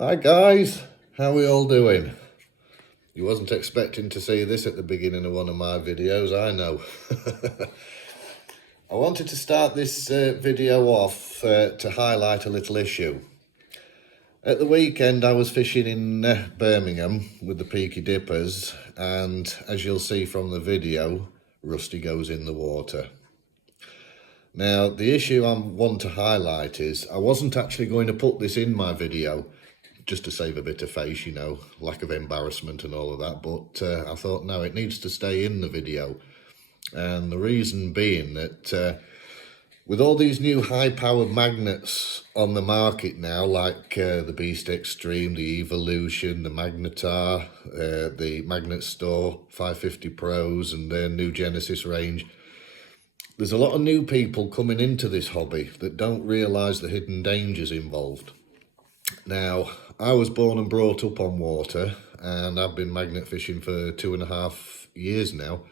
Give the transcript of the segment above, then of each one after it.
Hi guys, how are we all doing? You wasn't expecting to see this at the beginning of one of my videos, I know. I wanted to start this video off to highlight a little issue. At the weekend I was fishing in Birmingham with the Peaky Dippers, and as you'll see from the video, Rusty goes in the water. Now the issue I want to highlight is I wasn't actually going to put this in my video just to save a bit of face, you know, lack of embarrassment and all of that, but I thought no, it needs to stay in the video. And the reason being that with all these new high-powered magnets on the market now, like the Beast Extreme, the Evolution, the Magnetar, the Magnet Store 550 Pros and their new Genesis range, there's a lot of new people coming into this hobby that don't realise the hidden dangers involved. Now, I was born and brought up on water, and I've been magnet fishing for 2.5 years now.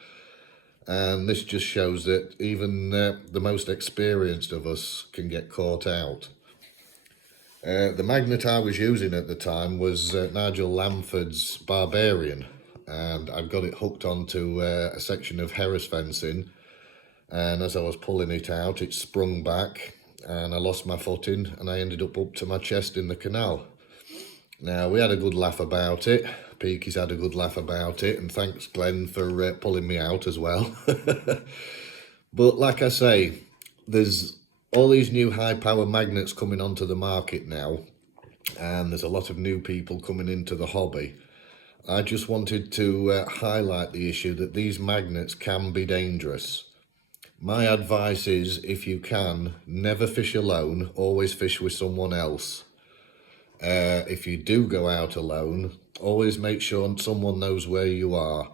And this just shows that even the most experienced of us can get caught out. The magnet I was using at the time was Nigel Lamford's Barbarian, and I've got it hooked onto a section of Harris fencing, and as I was pulling it out, it sprung back and I lost my footing and I ended up to my chest in the canal. Now, we had a good laugh about it. Peaky's had a good laugh about it, and thanks Glenn for pulling me out as well. But like I say, there's all these new high power magnets coming onto the market now, and there's a lot of new people coming into the hobby. I just wanted to highlight the issue that these magnets can be dangerous. My advice is, if you can, never fish alone, always fish with someone else. If you do go out alone, always make sure someone knows where you are,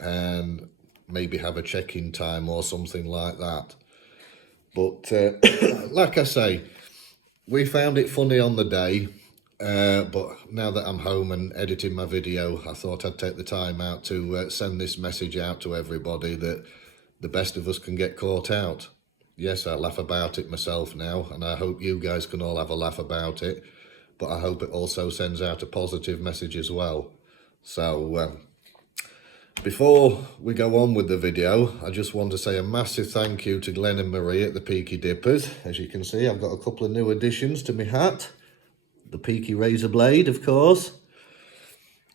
and maybe have a check-in time or something like that. But like I say, we found it funny on the day, but now that I'm home and editing my video, I thought I'd take the time out to send this message out to everybody that the best of us can get caught out. Yes, I laugh about it myself now, and I hope you guys can all have a laugh about it, but I hope it also sends out a positive message as well. So before we go on with the video, I just want to say a massive thank you to Glenn and Marie at the Peaky Dippers. As you can see, I've got a couple of new additions to my hat. The Peaky Razor Blade, of course.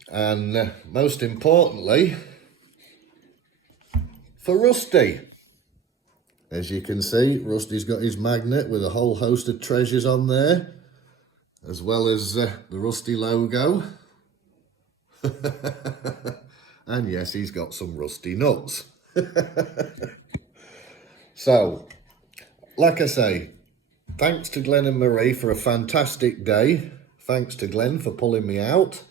And most importantly, for Rusty. As you can see, Rusty's got his magnet with a whole host of treasures on there, as well as the Rusty logo. And yes, he's got some Rusty nuts. So, like I say, thanks to Glenn and Marie for a fantastic day. Thanks to Glenn for pulling me out.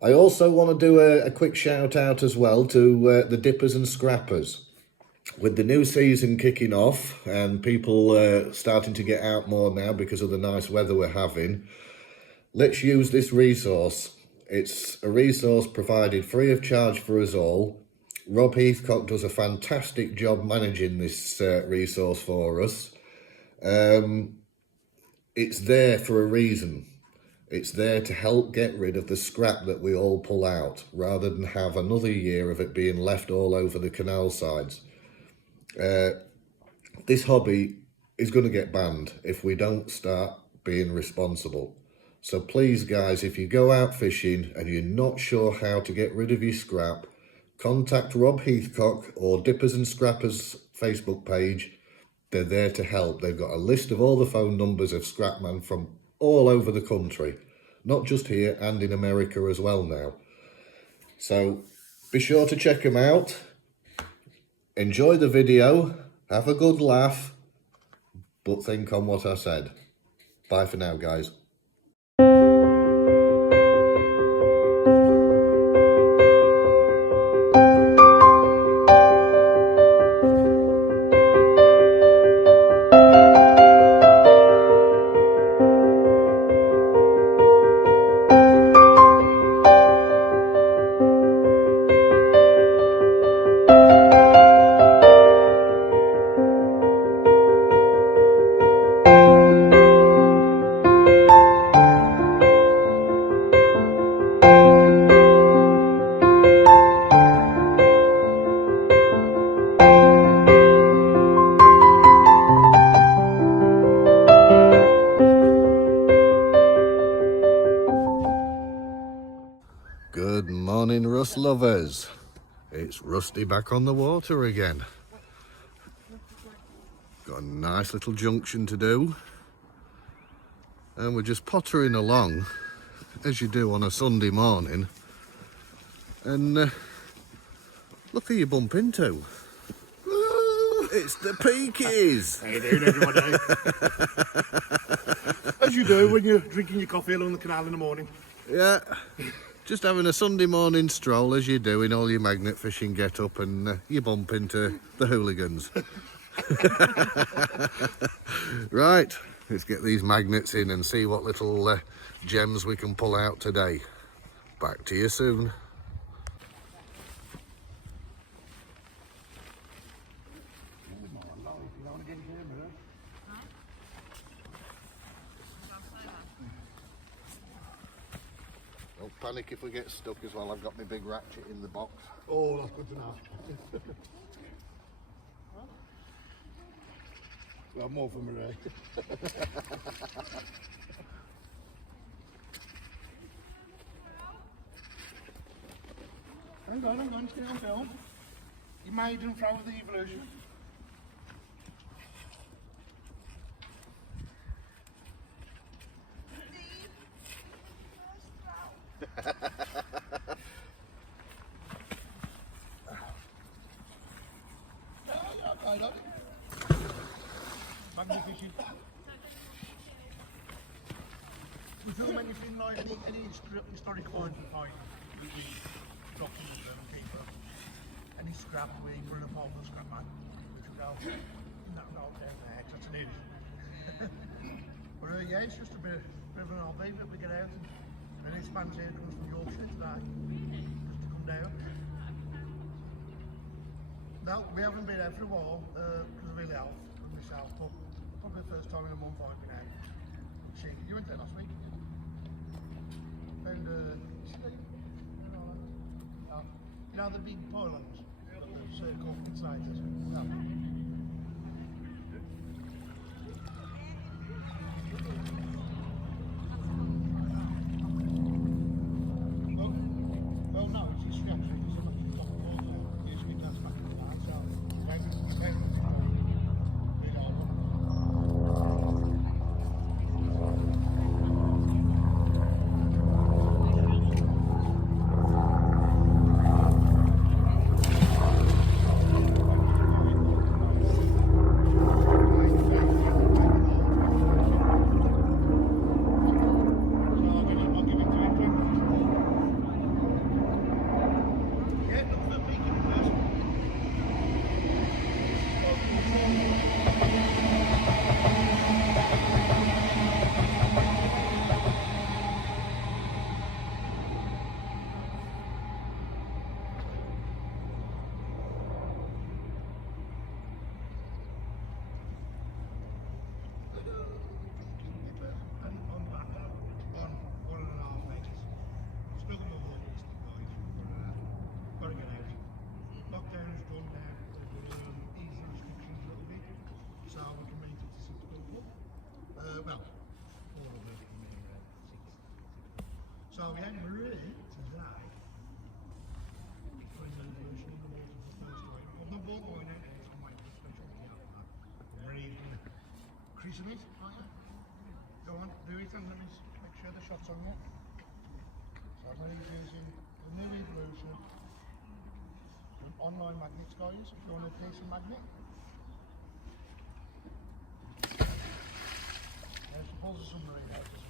I also want to do a quick shout out as well to the dippers and scrappers. With the new season kicking off and people starting to get out more now because of the nice weather we're having, let's use this resource. It's a resource provided free of charge for us all. Rob Heathcock does a fantastic job managing this resource for us. It's there for a reason. It's there to help get rid of the scrap that we all pull out, rather than have another year of it being left all over the canal sides. This hobby is going to get banned if we don't start being responsible. So please guys, if you go out fishing and you're not sure how to get rid of your scrap, contact Rob Heathcock or Dippers and Scrappers Facebook page. They're there to help. They've got a list of all the phone numbers of scrapmen from all over the country, not just here, and in America as well now. So be sure to check them out. Enjoy the video, have a good laugh, but think on what I said. Bye for now, guys. Morning, Rust lovers. It's Rusty back on the water again. Got a nice little junction to do. And we're just pottering along, as you do on a Sunday morning. And look who you bump into. It's the Peakies. How you doing, everybody? As you do when you're drinking your coffee along the canal in the morning. Yeah, just having a Sunday morning stroll as you do in all your magnet fishing get up, and you bump into the hooligans. Right, let's get these magnets in and see what little gems we can pull out today. Back to you soon. Don't panic if we get stuck as well. I've got my big ratchet in the box. Oh, that's good to know. Well, more for Marie. Hang on, stay on film. You maiden throw of the evolution. Magnet fishing. We film anything like any historic find we find. We drop them and keep them. Any scrap we put in a pole for scrap man. Which will go in that roll down there, that's an idiot. But yeah, it's just a bit of an old that we get out. And this man's here comes from Yorkshire today. Just to come down. No, we haven't been out for a while because of ill health and myself, but probably the first time in a month I've been out. Shit, you went there last week? Found you know the big pylons, the circle inside us? No. Well, no, it's just actually because I'm actually top of the wall now. Usually that's back in the line, so So yeah, Marie today, when the evolution in the water for the first time. Well, not ball going out, it's on my special out. Marie creasing it, aren't you? Go on, do it and let me make sure the shot's on you. So Marie's using the new evolution, an online magnet, guys, if you want a decent magnet. I suppose there's some Marie out or something.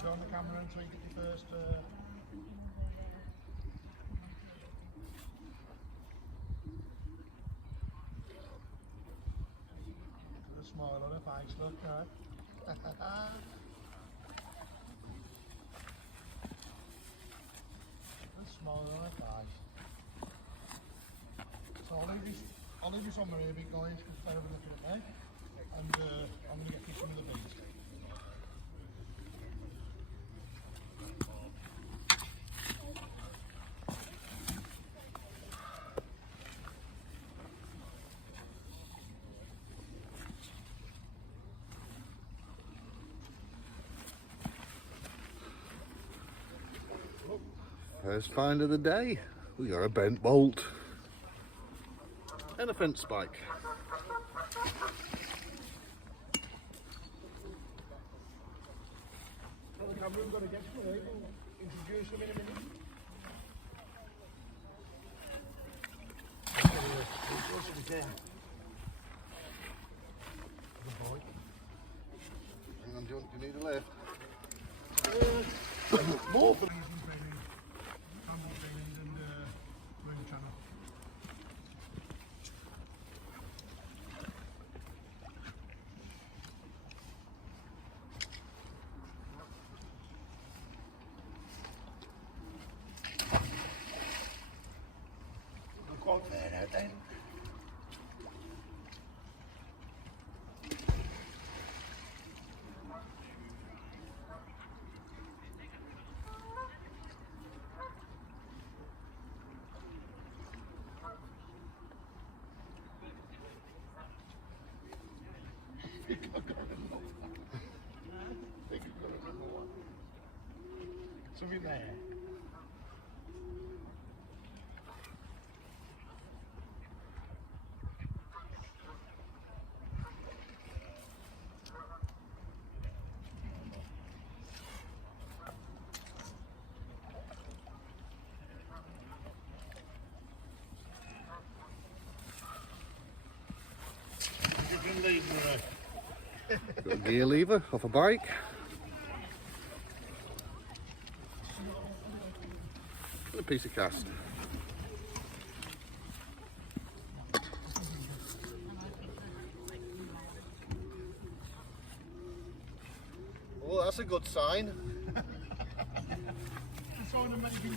Go on the camera until you get your first put a smile on her face, look, right? Put a smile on her face. So I'll leave this on my ear, big guys, because they're looking at me. And I'm going to get fishing with the bees. First find of the day. We got a bent bolt and a fence spike. We've got to get to it. Introduce them in a minute. Hang on, do you need a lift? More for these training, camel training and wind channel. Look quite fair out then. Something there. You can leave Got a gear lever off a bike. And a piece of cast. Oh, that's a good sign. It's on a maybe.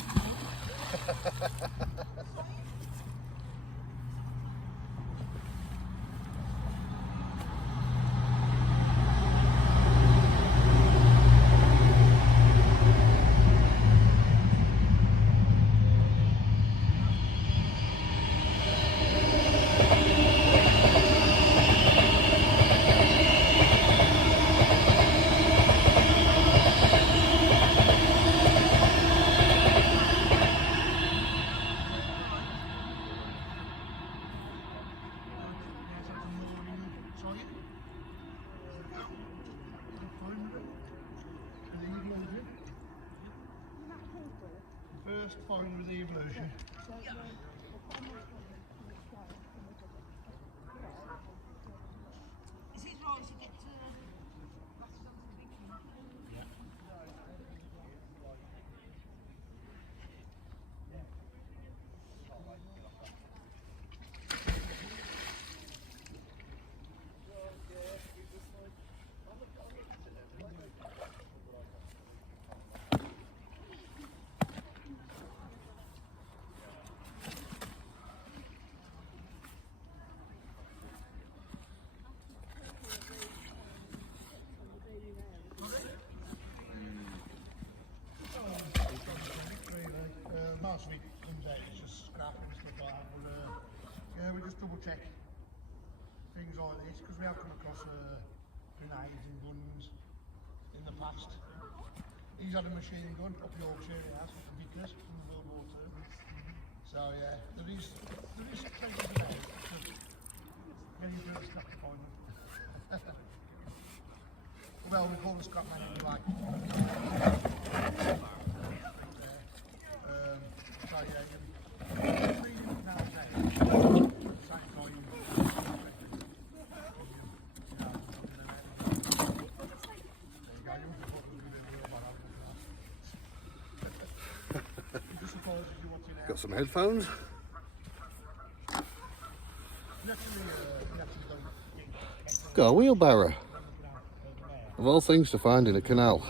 First phone with the evolution. Is it right to get to Last week comes out, it's just scrap and stuff like that, but yeah, we just double check things like this, because we have come across grenades and guns in the past. He's had a machine gun up Yorkshire, he has, Vickers from World War II. So yeah, there is plenty of grenades, many of us scrap to find them. Well, we call the scrap man anyway. So yeah, three different canals there. Same time. Got some headphones. Got a wheelbarrow. Of all things to find in a canal.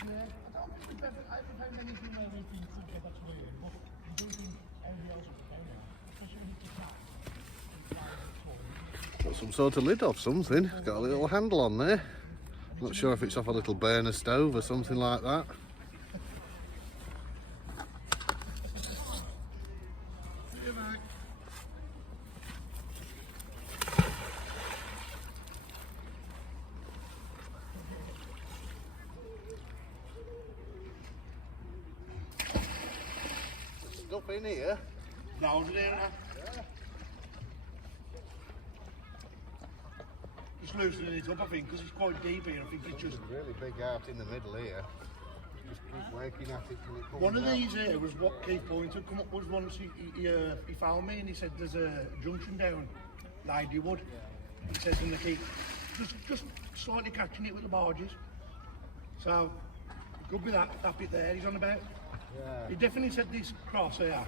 Yeah, I don't think I haven't found anything where we can get that way in, but I do think everybody else will go now, especially when it's a Got some sort of lid off something. Got a little handle on there. Not sure if it's off a little burner stove or something like that. Stuff in here. Loud in there now. Just loosening it up, I think, because it's quite deep here. I think it's just... Really big out in the middle here. Just keep working at it till it comes One of out. these here was what Keith Boynton come up was once he found me and he said there's a junction down Ladywood. He says in the Keith, just slightly catching it with the barges. So it could be that bit there he's on about. Yeah. He definitely said this cross here.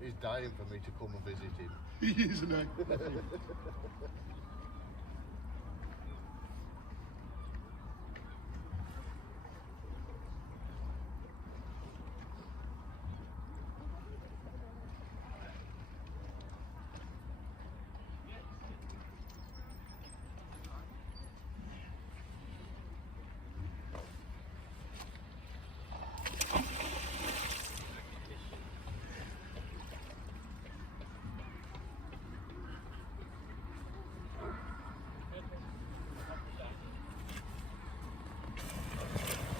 He's dying for me to come and visit him. He is, isn't he?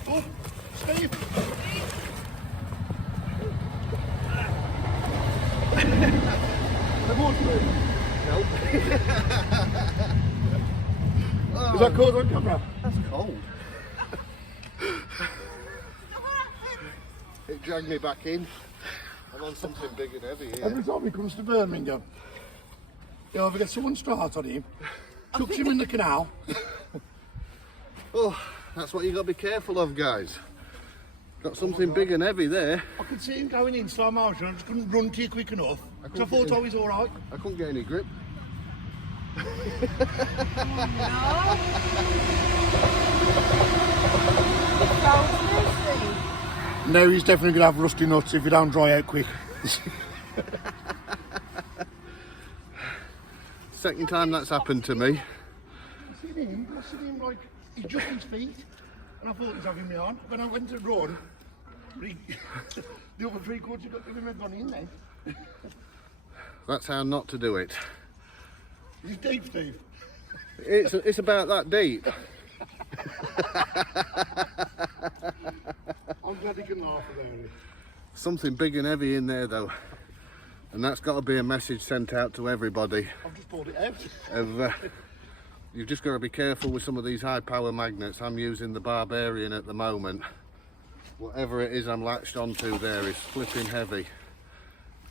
Oh, Steve! The water moving? Nope. Is that caught on camera? That's cold. It dragged me back in. I'm on something big and heavy here. Every time he comes to Birmingham, he'll either get someone start on him, chucks him in the canal. Oh, that's what you got to be careful of, guys. Got something big and heavy there. I could see him going in slow motion, I just couldn't run to you quick enough. So I thought I was alright. I couldn't get any grip. No, he's definitely going to have rusty nuts if you don't dry out quick. Second time that's happened to me. I seen him like, he's just his feet. And I thought he's having me on. When I went to run, the other 3/4 got him had gone in then. That's how not to do it. He's deep, Steve. It's about that deep. I'm glad he can laugh about it. Something big and heavy in there though. And that's got to be a message sent out to everybody. I've just pulled it out. You've just got to be careful with some of these high power magnets. I'm using the Barbarian at the moment. Whatever it is I'm latched onto there is flipping heavy.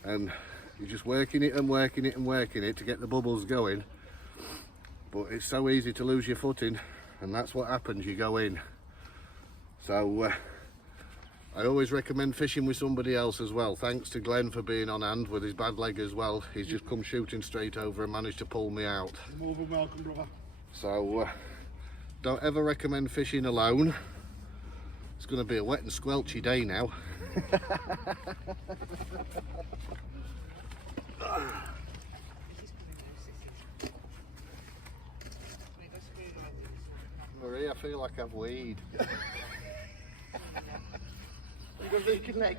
And you're just working it and working it and working it to get the bubbles going. But it's so easy to lose your footing, and that's what happens, you go in. So I always recommend fishing with somebody else as well. Thanks to Glenn for being on hand with his bad leg as well. He's just come shooting straight over and managed to pull me out. More than welcome, brother. So don't ever recommend fishing alone. It's going to be a wet and squelchy day now. Marie, I feel like I've weed. You got a leaking leg.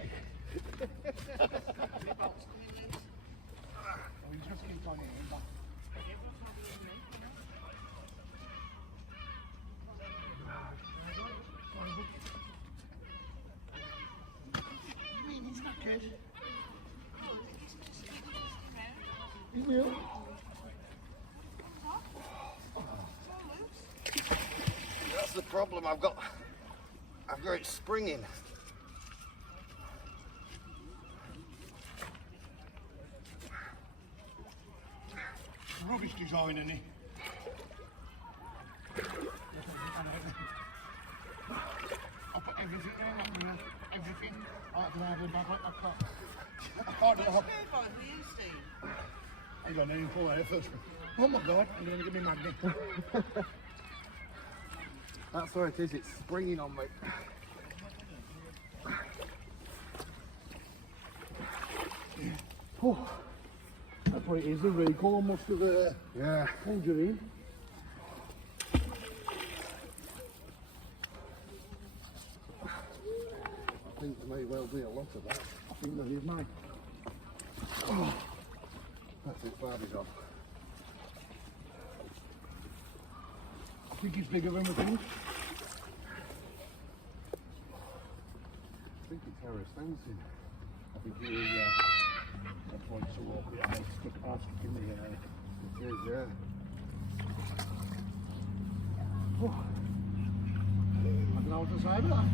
He will. That's the problem. I've got it springing. Rubbish design, isn't he? I'll put everything there, not me. Everything. I can have it back like that crap. I can't do the whole. Hang on, let me pull that out first. Oh my god, I'm going to give me magnet. That's where it is. It's springing on me. Oh, that's what it is, the recall must have Yeah. pulled you in. I think there may well be a lot of that. I think that is mine. That's it, Barbie's off. I think it's bigger than we think. I think it's Harris fencing. I think it is, that points to walk the ice, stick in the air. It is, yeah. Oh. I don't know what to say about that.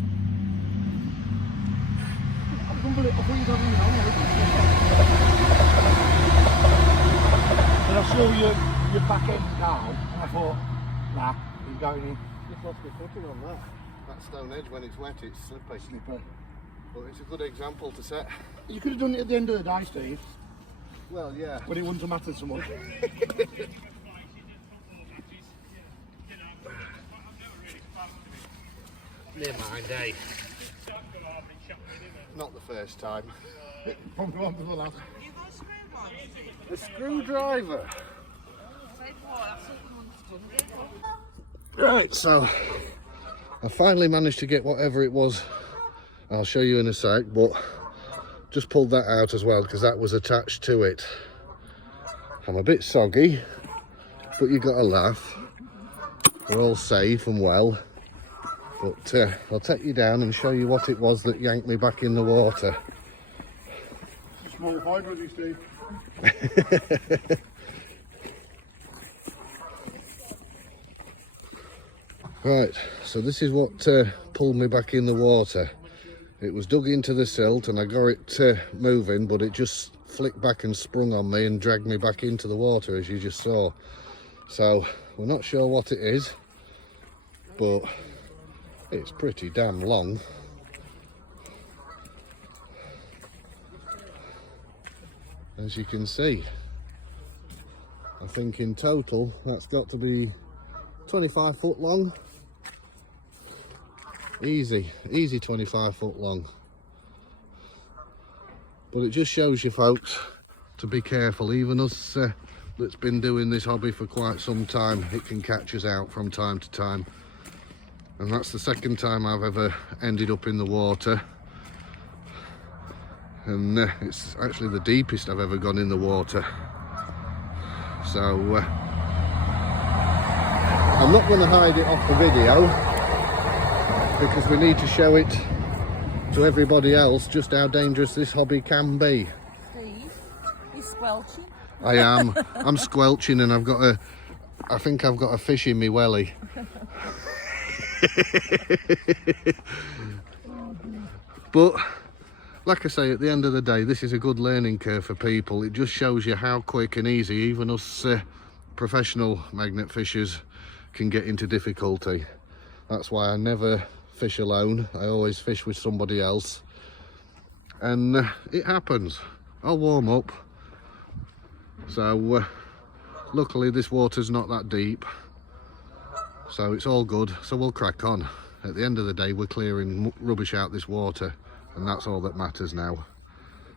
I couldn't believe, I thought you got me on. And I saw your back end down, and I thought, nah, he's going in. Just lost my footing on that. That stone edge, when it's wet, it's slippery. Slipper. But it's a good example to set. You could have done it at the end of the day, Steve, Well, yeah. but it wouldn't have mattered so much. Near mind, eh? Not the first time. From the one to the last. You got a screwdriver? A screwdriver. Say what? That's all someone's done. Right, so I finally managed to get whatever it was. I'll show you in a sec, but just pulled that out as well because that was attached to it. I'm a bit soggy, but you got to laugh. We're all safe and well. But I'll take you down and show you what it was that yanked me back in the water. It's a small fibre, Steve. Right, so this is what pulled me back in the water. It was dug into the silt and I got it moving, but it just flicked back and sprung on me and dragged me back into the water, as you just saw. So we're not sure what it is, but it's pretty damn long. As you can see, I think in total that's got to be 25 foot long. Easy 25 foot long. But it just shows you folks to be careful. Even us that's been doing this hobby for quite some time, it can catch us out from time to time. And that's the second time I've ever ended up in the water. And it's actually the deepest I've ever gone in the water. So I'm not going to hide it off the video because we need to show it to everybody else just how dangerous this hobby can be. Steve, you're squelching. I am. I'm squelching and I think I've got a fish in me welly. But like I say, at the end of the day, this is a good learning curve for people. It just shows you how quick and easy even us professional magnet fishers can get into difficulty. That's why I never fish alone. I always fish with somebody else. And it happens. I'll warm up. So luckily this water's not that deep. So it's all good. So we'll crack on. At the end of the day, we're clearing rubbish out this water. And that's all that matters now.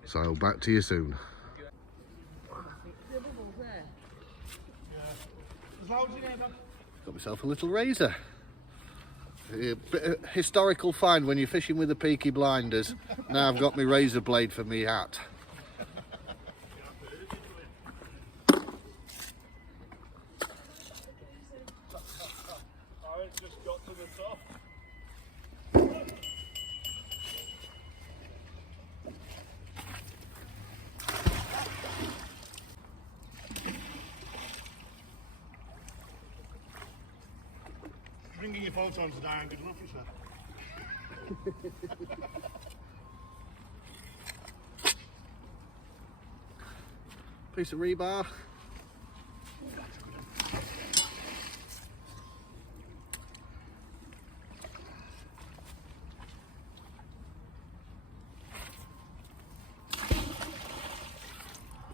So back to you soon. Got myself a little razor. A bit of historical find when you're fishing with the peaky blinders. Now I've got my razor blade for me hat. Just got to the top. Bringing your photons down, good enough, you said. Piece of rebar.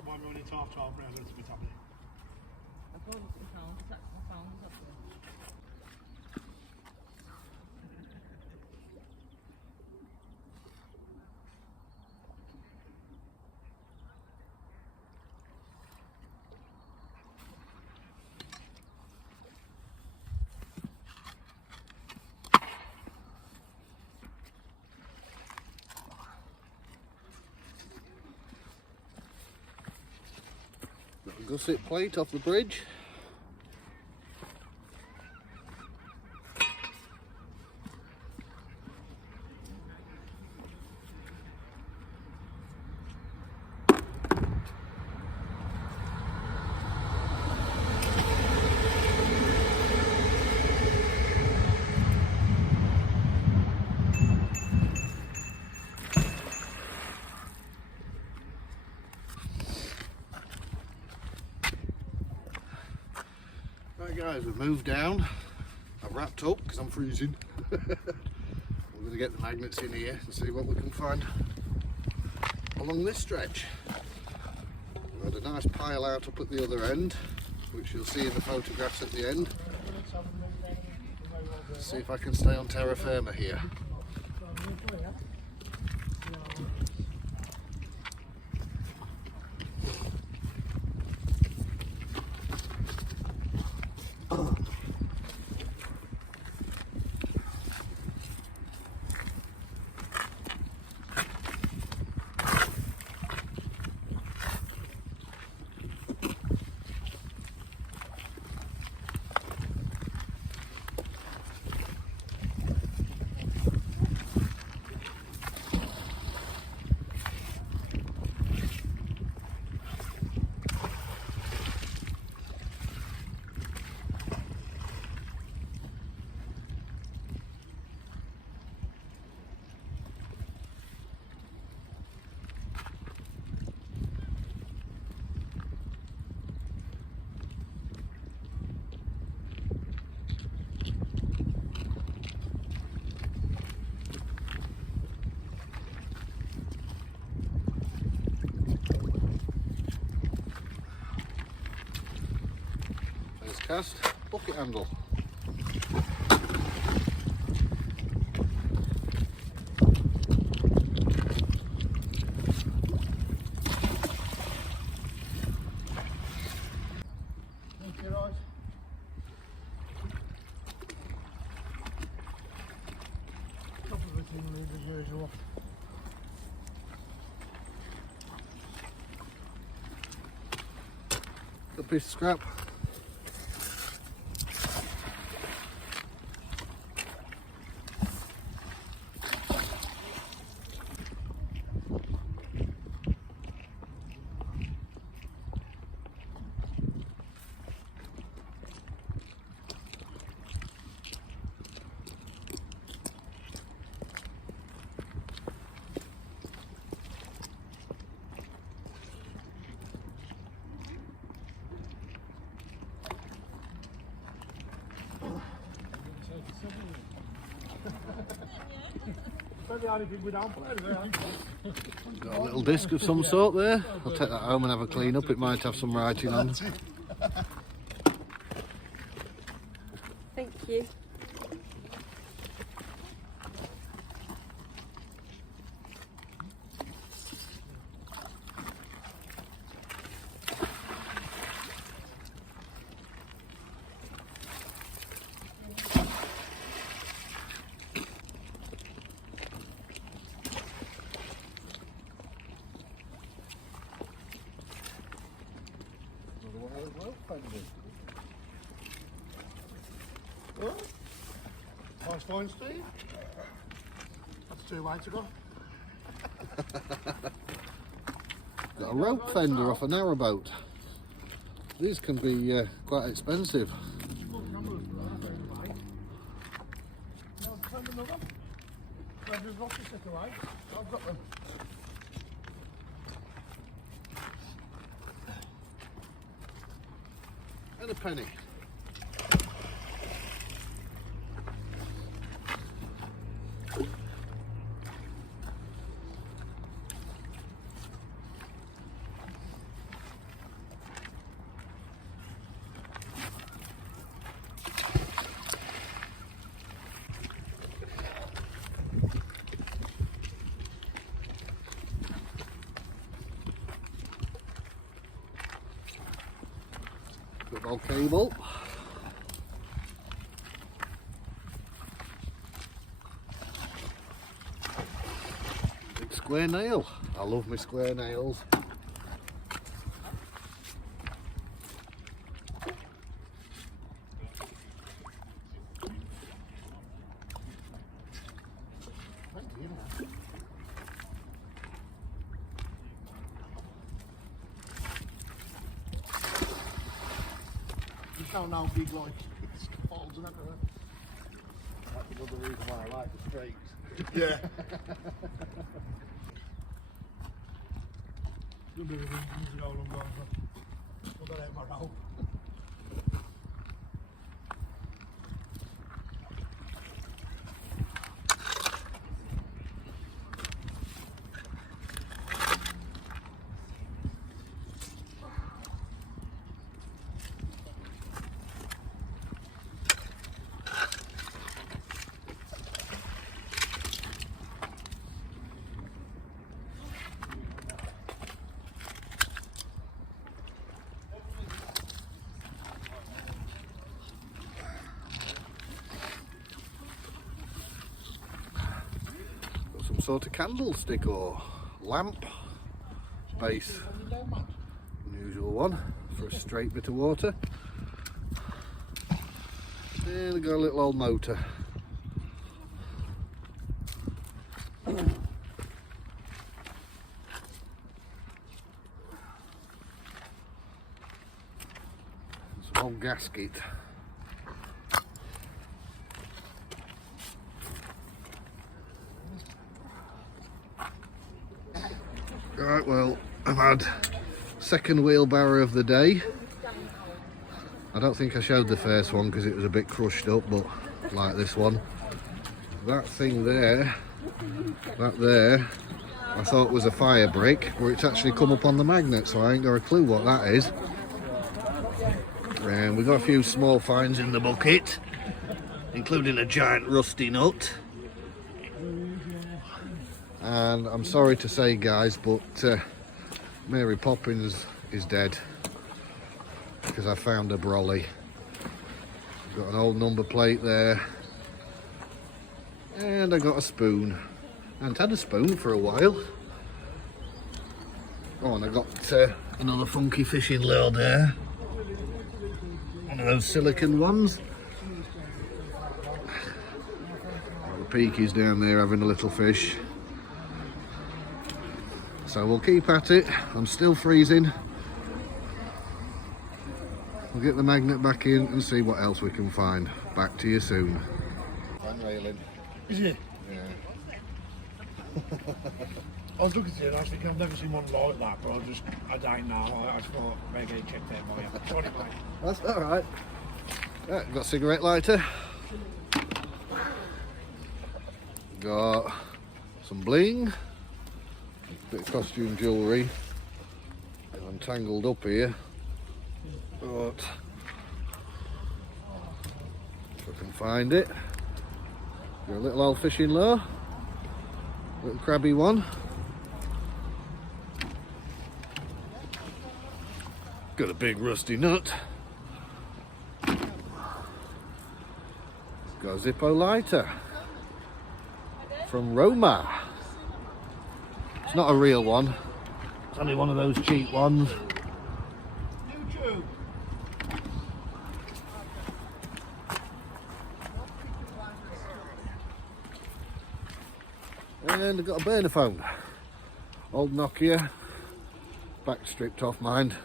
Might be only half 12 rounds to be tapping. I thought it was a pound, that's my pound, is that gusset plate off the bridge. Right guys, we've moved down. I've wrapped up because I'm freezing. We're going to get the magnets in here and see what we can find along this stretch. We had a nice pile out up at the other end, which you'll see in the photographs at the end. Let's see if I can stay on terra firma here. Cast bucket handle. A piece of scrap. Got a little disc of some sort there. I'll take that home and have a clean up. It might have some writing on. Thank you. Nice find, Steve. That's 2 ways to go. Got a rope fender off a narrowboat. These can be quite expensive. I've got them. And a penny. Football cable. Big square nail. I love my square nails. sound how big like scaffolds and everything. That's another reason why I like the straights. Yeah. A bit of wind years ago, long gone, but we'll get out my rope. Got some sort of candlestick or lamp base. Unusual one for a straight bit of water. And I got a little old motor. Some old gasket. Right, well, I've had second wheelbarrow of the day. I don't think I showed the first one because it was a bit crushed up, but like this one. That thing there, that there, I thought was a fire brick, but it's actually come up on the magnet, so I ain't got a clue what that is. And we've got a few small finds in the bucket, including a giant rusty nut. And I'm sorry to say, guys, but Mary Poppins is dead because I found a brolly. Got an old number plate there, and I got a spoon. I haven't had a spoon for a while. Oh, and I got another funky fishing lure there. One of those silicone ones. The peakies down there having a little fish. So we'll keep at it. I'm still freezing. We'll get the magnet back in and see what else we can find. Back to you soon. I'm railing. Is it? Yeah. I was looking at it, I think I've never seen one like that, but I don't know. I thought maybe I checked that by you. Sorry, mate. That's alright. Yeah, got a cigarette lighter. Got some bling. Bit of costume jewellery. I'm tangled up here. But if I can find it. Got a little old fishing lure. Little crabby one. Got a big rusty nut. Got a Zippo lighter from Roma. It's not a real one. It's only one of those cheap ones. YouTube. And I've got a burner phone. Old Nokia. Back stripped off, mind.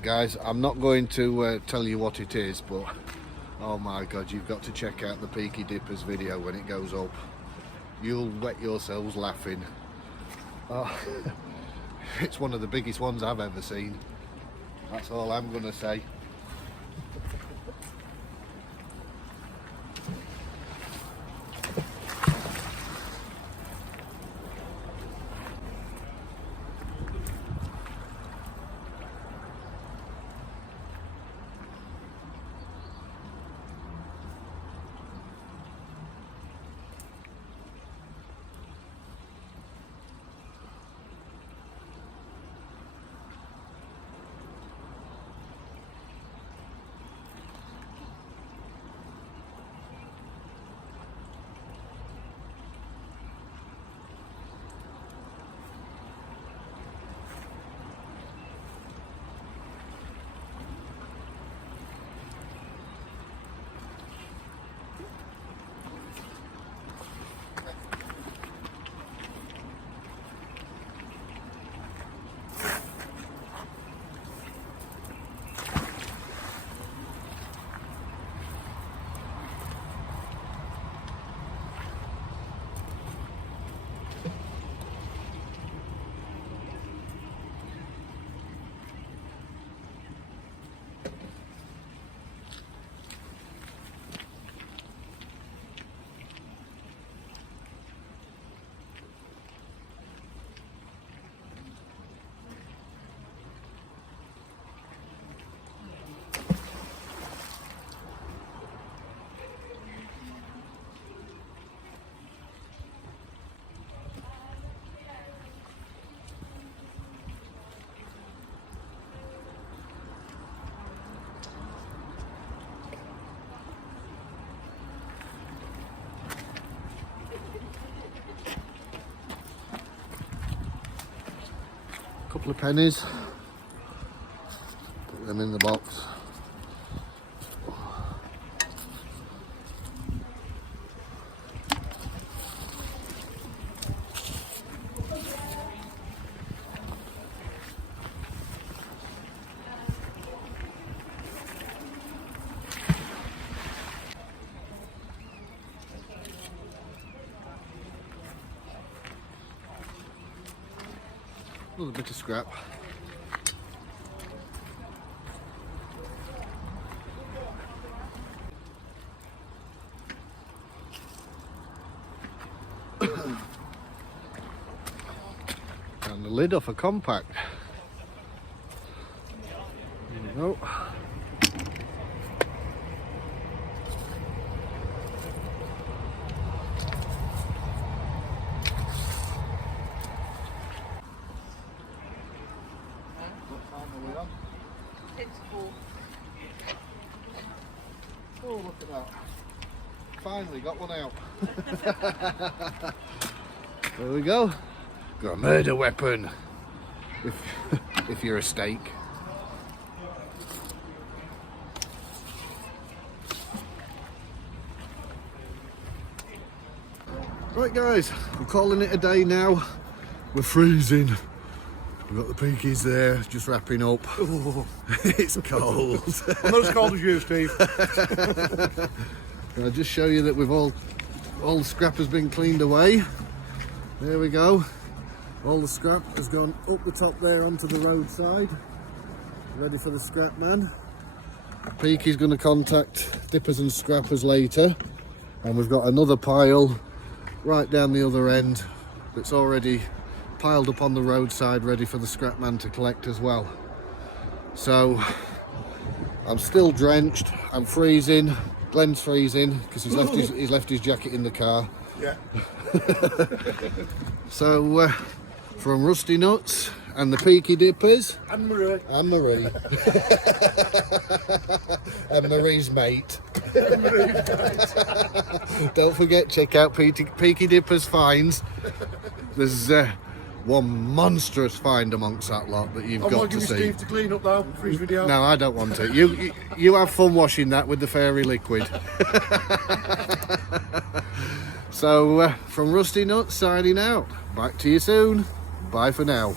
Guys, I'm not going to tell you what it is, but oh my god, you've got to check out the Peaky Dippers video when it goes up. You'll wet yourselves laughing. Oh, it's one of the biggest ones I've ever seen. That's all I'm going to say. couple of pennies. Put them in the box. Another bit of scrap. And the lid off a compact. There we go. It's full. Oh, look at that. Finally got one out. There we go. Got a murder weapon. If you're a steak. Right guys, we're calling it a day now. We're freezing. We've got the peakies there, just wrapping up. It's cold. I'm not as cold as you, Steve. I'll just show you that we've all the scrap has been cleaned away. There we go. All the scrap has gone up the top there onto the roadside. Ready for the scrap man. Peaky's going to contact dippers and scrappers later. And we've got another pile right down the other end that's already piled up on the roadside, ready for the scrap man to collect as well. So I'm still drenched, I'm freezing, Glenn's freezing because he's left his jacket in the car. Yeah. So from Rusty Nuts and the Peaky Dippers And Marie. and Marie and Marie's mate. Don't forget, check out Peaky Dippers finds. There's one monstrous find amongst that lot that you've I got might to give you see. Steve to clean up though for his video. No, I don't want it. You have fun washing that with the fairy liquid. So from Rusty Nuts signing out. Back to you soon. Bye for now.